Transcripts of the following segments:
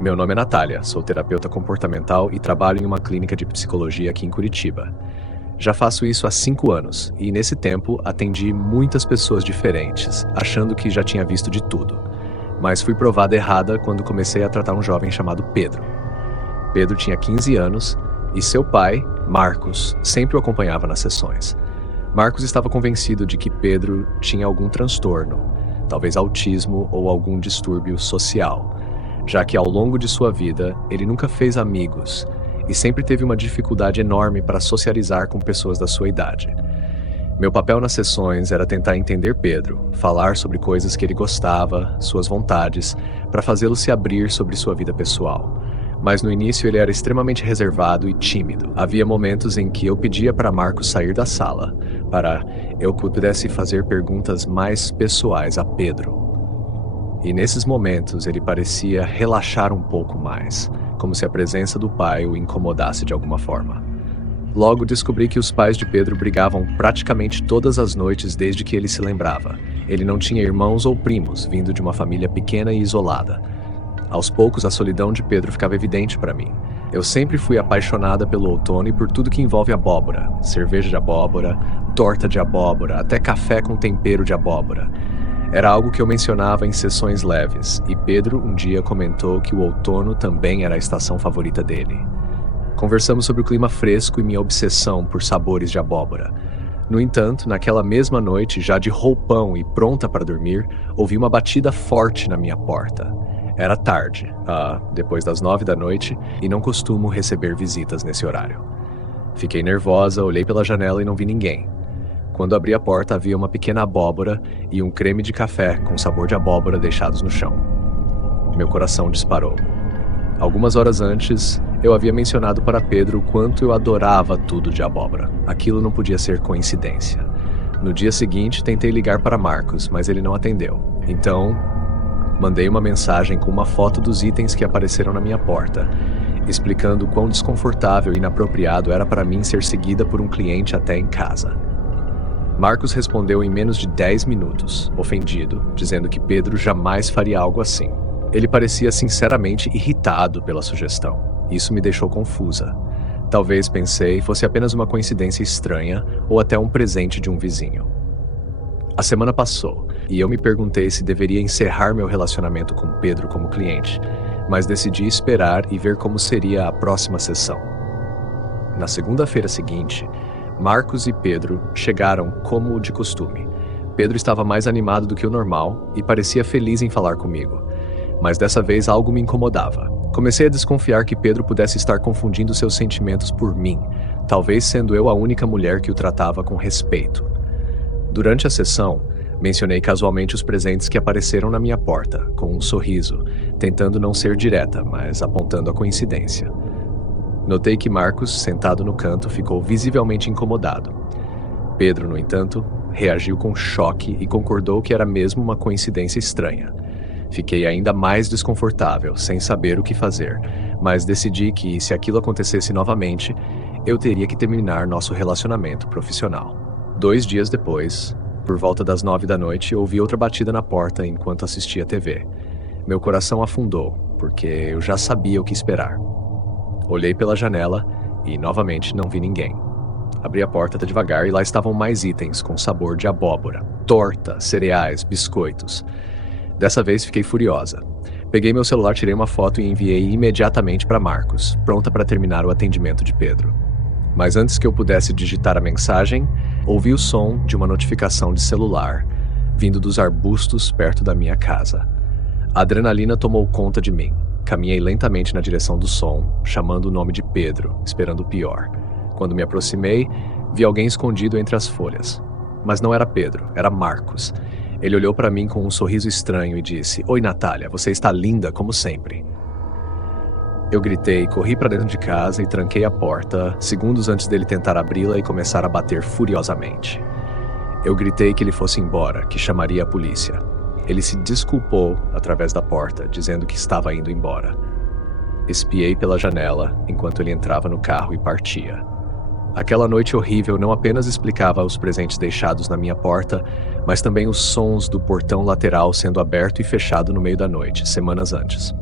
Meu nome é Natália, sou terapeuta comportamental e trabalho em uma clínica de psicologia aqui em Curitiba. Já faço isso há 5 anos e, nesse tempo, atendi muitas pessoas diferentes, achando que já tinha visto de tudo. Mas fui provada errada quando comecei a tratar um jovem chamado Pedro. Pedro tinha 15 anos e seu pai, Marcos, sempre o acompanhava nas sessões. Marcos estava convencido de que Pedro tinha algum transtorno, talvez autismo ou algum distúrbio social, já que ao longo de sua vida ele nunca fez amigos e sempre teve uma dificuldade enorme para socializar com pessoas da sua idade. Meu papel nas sessões era tentar entender Pedro, falar sobre coisas que ele gostava, suas vontades, para fazê-lo se abrir sobre sua vida pessoal. Mas no início ele era extremamente reservado e tímido. Havia momentos em que eu pedia para Marcos sair da sala, para eu pudesse fazer perguntas mais pessoais a Pedro. E nesses momentos ele parecia relaxar um pouco mais, como se a presença do pai o incomodasse de alguma forma. Logo descobri que os pais de Pedro brigavam praticamente todas as noites desde que ele se lembrava. Ele não tinha irmãos ou primos, vindo de uma família pequena e isolada. Aos poucos a solidão de Pedro ficava evidente para mim. Eu sempre fui apaixonada pelo outono e por tudo que envolve abóbora, cerveja de abóbora, torta de abóbora, até café com tempero de abóbora. Era algo que eu mencionava em sessões leves, e Pedro um dia comentou que o outono também era a estação favorita dele. Conversamos sobre o clima fresco e minha obsessão por sabores de abóbora. No entanto, naquela mesma noite, já de roupão e pronta para dormir, ouvi uma batida forte na minha porta. Era tarde, depois das 9 da noite, e não costumo receber visitas nesse horário. Fiquei nervosa, olhei pela janela e não vi ninguém. Quando abri a porta, havia uma pequena abóbora e um creme de café com sabor de abóbora deixados no chão. Meu coração disparou. Algumas horas antes, eu havia mencionado para Pedro o quanto eu adorava tudo de abóbora. Aquilo não podia ser coincidência. No dia seguinte, tentei ligar para Marcos, mas ele não atendeu. Então, mandei uma mensagem com uma foto dos itens que apareceram na minha porta, explicando quão desconfortável e inapropriado era para mim ser seguida por um cliente até em casa. Marcos respondeu em menos de 10 minutos, ofendido, dizendo que Pedro jamais faria algo assim. Ele parecia sinceramente irritado pela sugestão. Isso me deixou confusa. Talvez, pensei, fosse apenas uma coincidência estranha ou até um presente de um vizinho. A semana passou, e eu me perguntei se deveria encerrar meu relacionamento com Pedro como cliente, mas decidi esperar e ver como seria a próxima sessão. Na segunda-feira seguinte, Marcos e Pedro chegaram como de costume. Pedro estava mais animado do que o normal e parecia feliz em falar comigo. Mas dessa vez algo me incomodava. Comecei a desconfiar que Pedro pudesse estar confundindo seus sentimentos por mim, talvez sendo eu a única mulher que o tratava com respeito. Durante a sessão, mencionei casualmente os presentes que apareceram na minha porta, com um sorriso, tentando não ser direta, mas apontando a coincidência. Notei que Marcos, sentado no canto, ficou visivelmente incomodado. Pedro, no entanto, reagiu com choque e concordou que era mesmo uma coincidência estranha. Fiquei ainda mais desconfortável, sem saber o que fazer, mas decidi que, se aquilo acontecesse novamente, eu teria que terminar nosso relacionamento profissional. 2 dias depois, por volta das 9 da noite, ouvi outra batida na porta enquanto assistia TV. Meu coração afundou, porque eu já sabia o que esperar. Olhei pela janela e, novamente, não vi ninguém. Abri a porta devagar e lá estavam mais itens com sabor de abóbora, torta, cereais, biscoitos. Dessa vez fiquei furiosa. Peguei meu celular, tirei uma foto e enviei imediatamente para Marcos, pronta para terminar o atendimento de Pedro. Mas antes que eu pudesse digitar a mensagem, ouvi o som de uma notificação de celular, vindo dos arbustos perto da minha casa. A adrenalina tomou conta de mim. Caminhei lentamente na direção do som, chamando o nome de Pedro, esperando o pior. Quando me aproximei, vi alguém escondido entre as folhas. Mas não era Pedro, era Marcos. Ele olhou para mim com um sorriso estranho e disse: "Oi, Natália, você está linda como sempre." Eu gritei, corri para dentro de casa e tranquei a porta, segundos antes dele tentar abri-la e começar a bater furiosamente. Eu gritei que ele fosse embora, que chamaria a polícia. Ele se desculpou através da porta, dizendo que estava indo embora. Espiei pela janela enquanto ele entrava no carro e partia. Aquela noite horrível não apenas explicava os presentes deixados na minha porta, mas também os sons do portão lateral sendo aberto e fechado no meio da noite, semanas antes.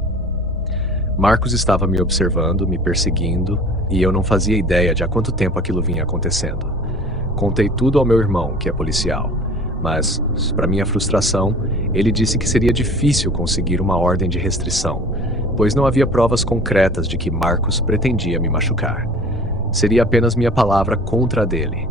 Marcos estava me observando, me perseguindo, e eu não fazia ideia de há quanto tempo aquilo vinha acontecendo. Contei tudo ao meu irmão, que é policial, mas, para minha frustração, ele disse que seria difícil conseguir uma ordem de restrição, pois não havia provas concretas de que Marcos pretendia me machucar. Seria apenas minha palavra contra a dele.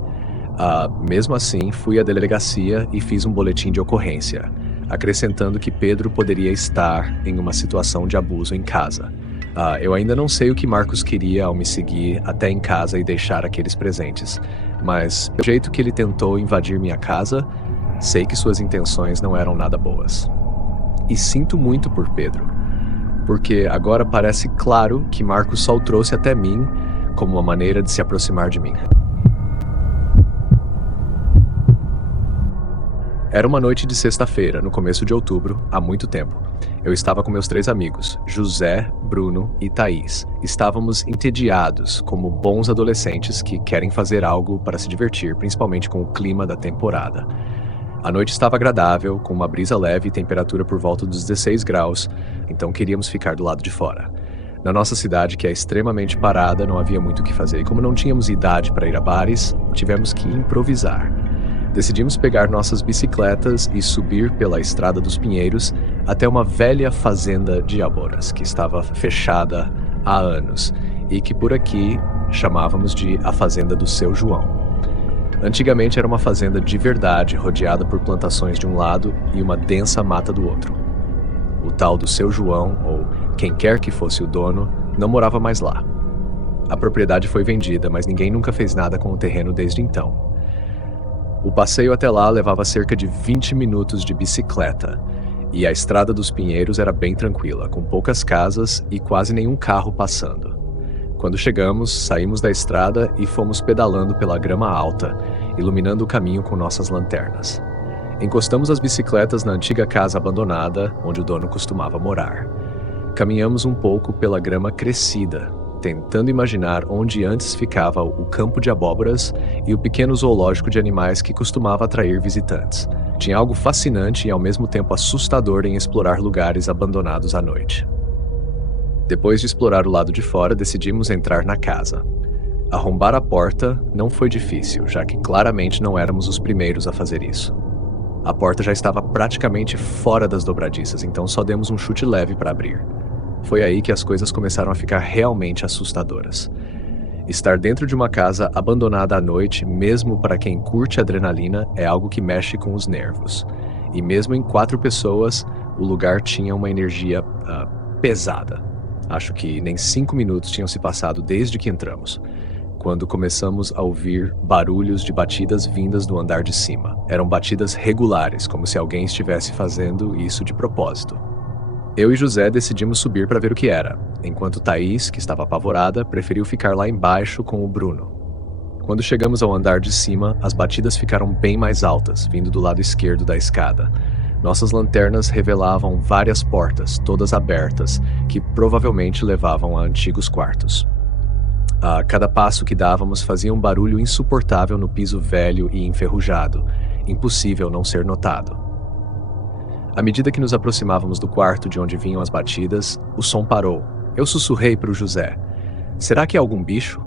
Mesmo assim, fui à delegacia e fiz um boletim de ocorrência, acrescentando que Pedro poderia estar em uma situação de abuso em casa. Eu ainda não sei o que Marcos queria ao me seguir até em casa e deixar aqueles presentes, mas pelo jeito que ele tentou invadir minha casa, sei que suas intenções não eram nada boas. E sinto muito por Pedro, porque agora parece claro que Marcos só o trouxe até mim como uma maneira de se aproximar de mim. Era uma noite de sexta-feira, no começo de outubro, há muito tempo. Eu estava com meus 3 amigos, José, Bruno e Thaís. Estávamos entediados, como bons adolescentes que querem fazer algo para se divertir, principalmente com o clima da temporada. A noite estava agradável, com uma brisa leve e temperatura por volta dos 16 graus, então queríamos ficar do lado de fora. Na nossa cidade, que é extremamente parada, não havia muito o que fazer, e como não tínhamos idade para ir a bares, tivemos que improvisar. Decidimos pegar nossas bicicletas e subir pela Estrada dos Pinheiros até uma velha fazenda de aboras, que estava fechada há anos, e que por aqui chamávamos de a Fazenda do Seu João. Antigamente era uma fazenda de verdade, rodeada por plantações de um lado e uma densa mata do outro. O tal do Seu João, ou quem quer que fosse o dono, não morava mais lá. A propriedade foi vendida, mas ninguém nunca fez nada com o terreno desde então. O passeio até lá levava cerca de 20 minutos de bicicleta, e a Estrada dos Pinheiros era bem tranquila, com poucas casas e quase nenhum carro passando. Quando chegamos, saímos da estrada e fomos pedalando pela grama alta, iluminando o caminho com nossas lanternas. Encostamos as bicicletas na antiga casa abandonada, onde o dono costumava morar. Caminhamos um pouco pela grama crescida, tentando imaginar onde antes ficava o campo de abóboras e o pequeno zoológico de animais que costumava atrair visitantes. Tinha algo fascinante e ao mesmo tempo assustador em explorar lugares abandonados à noite. Depois de explorar o lado de fora, decidimos entrar na casa. Arrombar a porta não foi difícil, já que claramente não éramos os primeiros a fazer isso. A porta já estava praticamente fora das dobradiças, então só demos um chute leve para abrir. Foi aí que as coisas começaram a ficar realmente assustadoras. Estar dentro de uma casa abandonada à noite, mesmo para quem curte adrenalina, é algo que mexe com os nervos. E mesmo em 4 pessoas, o lugar tinha uma energia pesada. Acho que nem 5 minutos tinham se passado desde que entramos, quando começamos a ouvir barulhos de batidas vindas do andar de cima. Eram batidas regulares, como se alguém estivesse fazendo isso de propósito. Eu e José decidimos subir para ver o que era, enquanto Thaís, que estava apavorada, preferiu ficar lá embaixo com o Bruno. Quando chegamos ao andar de cima, as batidas ficaram bem mais altas, vindo do lado esquerdo da escada. Nossas lanternas revelavam várias portas, todas abertas, que provavelmente levavam a antigos quartos. A cada passo que dávamos fazia um barulho insuportável no piso velho e enferrujado, impossível não ser notado. À medida que nos aproximávamos do quarto de onde vinham as batidas, o som parou. Eu sussurrei para o José: "Será que é algum bicho?"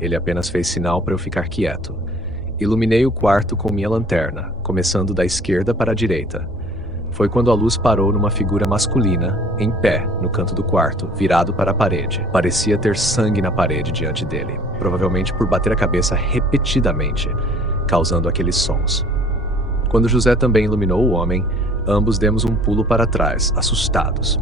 Ele apenas fez sinal para eu ficar quieto. Iluminei o quarto com minha lanterna, começando da esquerda para a direita. Foi quando a luz parou numa figura masculina, em pé, no canto do quarto, virado para a parede. Parecia ter sangue na parede diante dele, provavelmente por bater a cabeça repetidamente, causando aqueles sons. Quando José também iluminou o homem, ambos demos um pulo para trás, assustados.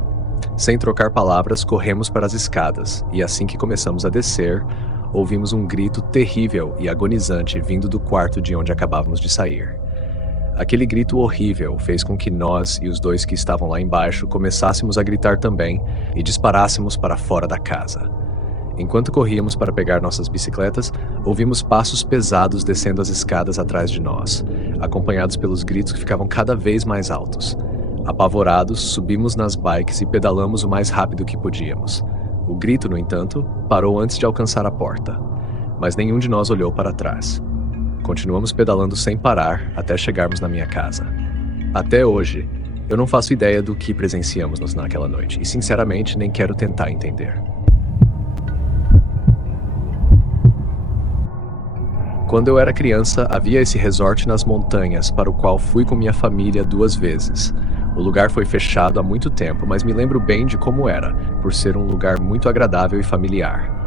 Sem trocar palavras, corremos para as escadas, e assim que começamos a descer, ouvimos um grito terrível e agonizante vindo do quarto de onde acabávamos de sair. Aquele grito horrível fez com que nós e os 2 que estavam lá embaixo começássemos a gritar também e disparássemos para fora da casa. Enquanto corríamos para pegar nossas bicicletas, ouvimos passos pesados descendo as escadas atrás de nós, acompanhados pelos gritos que ficavam cada vez mais altos. Apavorados, subimos nas bikes e pedalamos o mais rápido que podíamos. O grito, no entanto, parou antes de alcançar a porta, mas nenhum de nós olhou para trás. Continuamos pedalando sem parar até chegarmos na minha casa. Até hoje, Eu não faço ideia do que presenciamos naquela noite, e sinceramente nem quero tentar entender. Quando eu era criança, havia esse resort nas montanhas para o qual fui com minha família 2 vezes. O lugar foi fechado há muito tempo, mas me lembro bem de como era, por ser um lugar muito agradável e familiar.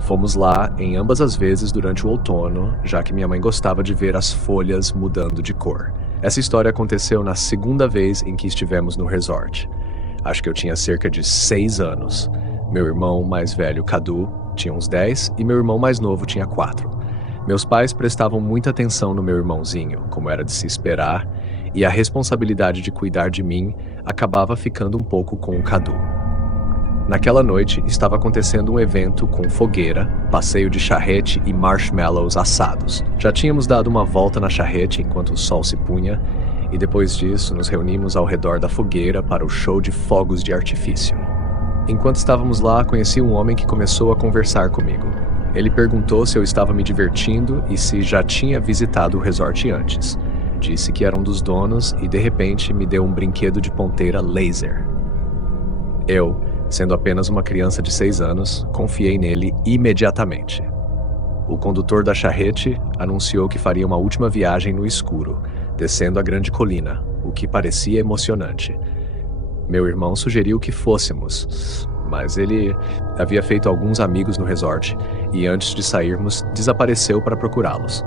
Fomos lá em ambas as vezes durante o outono, já que minha mãe gostava de ver as folhas mudando de cor. Essa história aconteceu na segunda vez em que estivemos no resort. Acho que eu tinha cerca de 6 anos. Meu irmão mais velho, Cadu, tinha uns 10 e meu irmão mais novo tinha 4. Meus pais prestavam muita atenção no meu irmãozinho, como era de se esperar, e a responsabilidade de cuidar de mim acabava ficando um pouco com o Cadu. Naquela noite, estava acontecendo um evento com fogueira, passeio de charrete e marshmallows assados. Já tínhamos dado uma volta na charrete enquanto o sol se punha, e depois disso nos reunimos ao redor da fogueira para o show de fogos de artifício. Enquanto estávamos lá, conheci um homem que começou a conversar comigo. Ele perguntou se eu estava me divertindo e se já tinha visitado o resort antes. Disse que era um dos donos e, de repente, me deu um brinquedo de ponteira laser. Eu, sendo apenas uma criança de 6 anos, confiei nele imediatamente. O condutor da charrete anunciou que faria uma última viagem no escuro, descendo a grande colina, o que parecia emocionante. Meu irmão sugeriu que fôssemos, mas ele havia feito alguns amigos no resort e, antes de sairmos, desapareceu para procurá-los.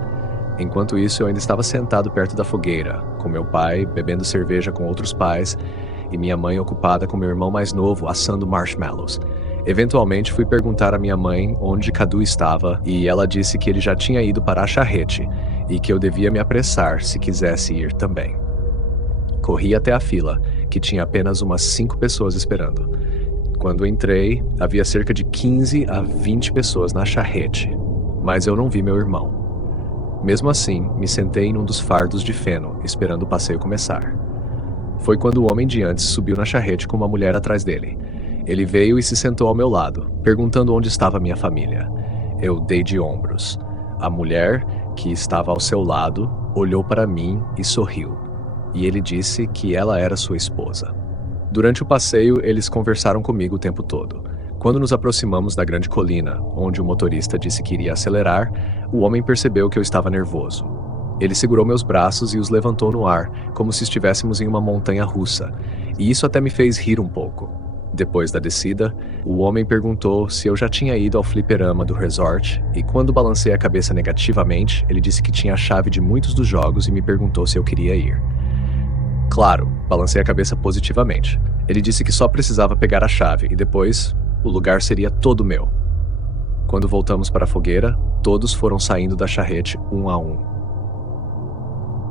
Enquanto isso, eu ainda estava sentado perto da fogueira, com meu pai bebendo cerveja com outros pais e minha mãe ocupada com meu irmão mais novo assando marshmallows. Eventualmente, fui perguntar à minha mãe onde Cadu estava e ela disse que ele já tinha ido para a charrete e que eu devia me apressar se quisesse ir também. Corri até a fila, que tinha apenas umas 5 pessoas esperando. Quando entrei, havia cerca de 15 a 20 pessoas na charrete, mas eu não vi meu irmão. Mesmo assim, me sentei num dos fardos de feno, esperando o passeio começar. Foi quando o homem de antes subiu na charrete com uma mulher atrás dele. Ele veio e se sentou ao meu lado, perguntando onde estava minha família. Eu dei de ombros. A mulher, que estava ao seu lado, olhou para mim e sorriu. E ele disse que ela era sua esposa. Durante o passeio, eles conversaram comigo o tempo todo. Quando nos aproximamos da grande colina, onde o motorista disse que iria acelerar, o homem percebeu que eu estava nervoso. Ele segurou meus braços e os levantou no ar, como se estivéssemos em uma montanha russa, e isso até me fez rir um pouco. Depois da descida, o homem perguntou se eu já tinha ido ao fliperama do resort, e quando balancei a cabeça negativamente, ele disse que tinha a chave de muitos dos jogos e me perguntou se eu queria ir. Claro, balancei a cabeça positivamente. Ele disse que só precisava pegar a chave e depois, o lugar seria todo meu. Quando voltamos para a fogueira, todos foram saindo da charrete um a um.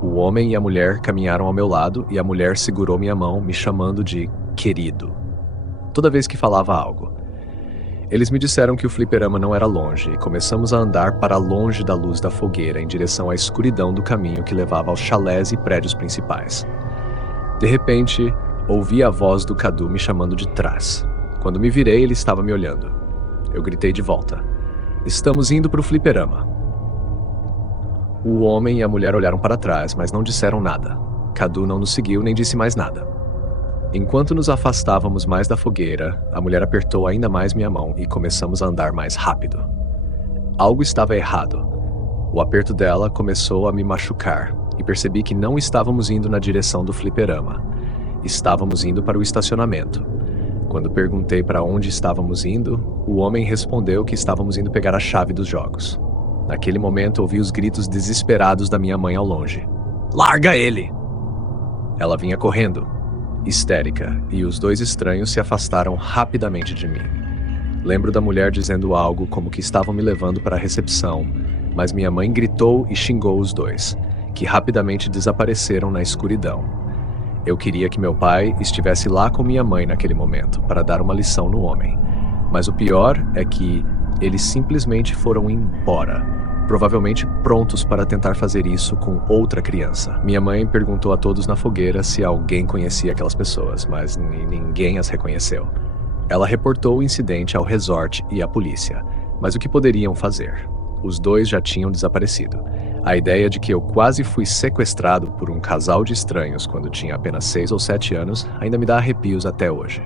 O homem e a mulher caminharam ao meu lado e a mulher segurou minha mão, me chamando de querido, toda vez que falava algo. Eles me disseram que o fliperama não era longe e começamos a andar para longe da luz da fogueira em direção à escuridão do caminho que levava aos chalés e prédios principais. De repente, ouvi a voz do Cadu me chamando de trás. Quando me virei, ele estava me olhando. Eu gritei de volta. Estamos indo para o fliperama. O homem e a mulher olharam para trás, mas não disseram nada. Cadu não nos seguiu nem disse mais nada. Enquanto nos afastávamos mais da fogueira, a mulher apertou ainda mais minha mão e começamos a andar mais rápido. Algo estava errado. O aperto dela começou a me machucar e percebi que não estávamos indo na direção do fliperama. Estávamos indo para o estacionamento. Quando perguntei para onde estávamos indo, o homem respondeu que estávamos indo pegar a chave dos jogos. Naquele momento, ouvi os gritos desesperados da minha mãe ao longe. Larga ele! Ela vinha correndo, histérica, e os 2 estranhos se afastaram rapidamente de mim. Lembro da mulher dizendo algo como que estavam me levando para a recepção, mas minha mãe gritou e xingou os 2, que rapidamente desapareceram na escuridão. Eu queria que meu pai estivesse lá com minha mãe naquele momento, para dar uma lição no homem. Mas o pior é que eles simplesmente foram embora, provavelmente prontos para tentar fazer isso com outra criança. Minha mãe perguntou a todos na fogueira se alguém conhecia aquelas pessoas, mas ninguém as reconheceu. Ela reportou o incidente ao resort e à polícia, mas o que poderiam fazer? Os 2 já tinham desaparecido. A ideia de que eu quase fui sequestrado por um casal de estranhos quando tinha apenas 6 ou 7 anos ainda me dá arrepios até hoje.